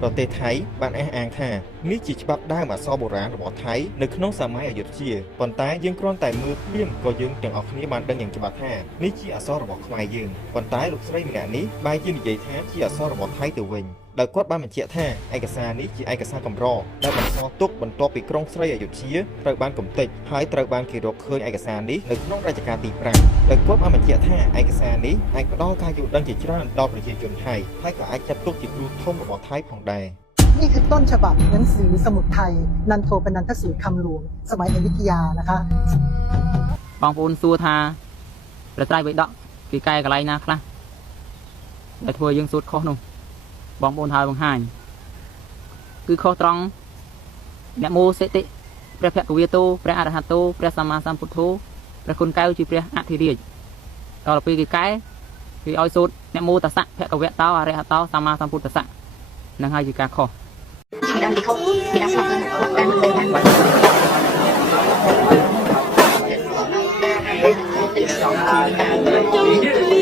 ប្រទេសថៃបានអះអាងថានេះជាច្បាប់ដើមអក្សរបុរាណរបស់ថៃនៅក្នុងសម័យអយុធយាប៉ុន្តែយើងគ្រាន់តែមើលភ្លាមក៏យើងទាំងអស់គ្នាបានដឹងយ៉ាងច្បាស់ថានេះជាអក្សររបស់ខ្មែរយើងប៉ុន្តែលោកស្រីម្នាក់នេះបែរជានិយាយថាជាអក្សររបស់ថៃទៅវិញដោយគាត់បានបញ្ជាក់ថាឯកសារនេះជាឯកសារកម្រដែលបន្សល់ទុកបន្ទាប់ពីក្រុងស្រីអយុធ្យាត្រូវបានកំទេចហើយត្រូវបានគេរកឃើញឯកសារនេះនៅក្នុងរជ្ជកាលទី5ដោយគាត់បានបញ្ជាក់ថាឯកសារនេះអាចផ្ដល់ការយល់ដឹងជាច្រើនដល់ប្រជាជនថៃហើយក៏អាចចាត់ទុកជាគ្រូធំរបស់ថៃផងដែរนี่คือต้นฉบับหนังสือสมุดไทยนันโทปนันทศรีคำหลวงสมัยอยุธยานะคะบางคนสู้ท่าประใจไปดอกปีไก่กับไรนะครับแต่ทัวยังสุดข้อนุ่มบางคนทายบางหายคือข้อตรองเนโมเสติพระเพกวีโตพระอรหันโตพระสัมมาสัมพุทโธพระคุณไก่จีพระอธิเดียต่อปีไก่คือเอาสุดเนโมตัสสะเพกวีโตอรหันโตสัมมาสัมพุทธัสสะนั่งให้จีการข้อđang đi không thì đang sắp đang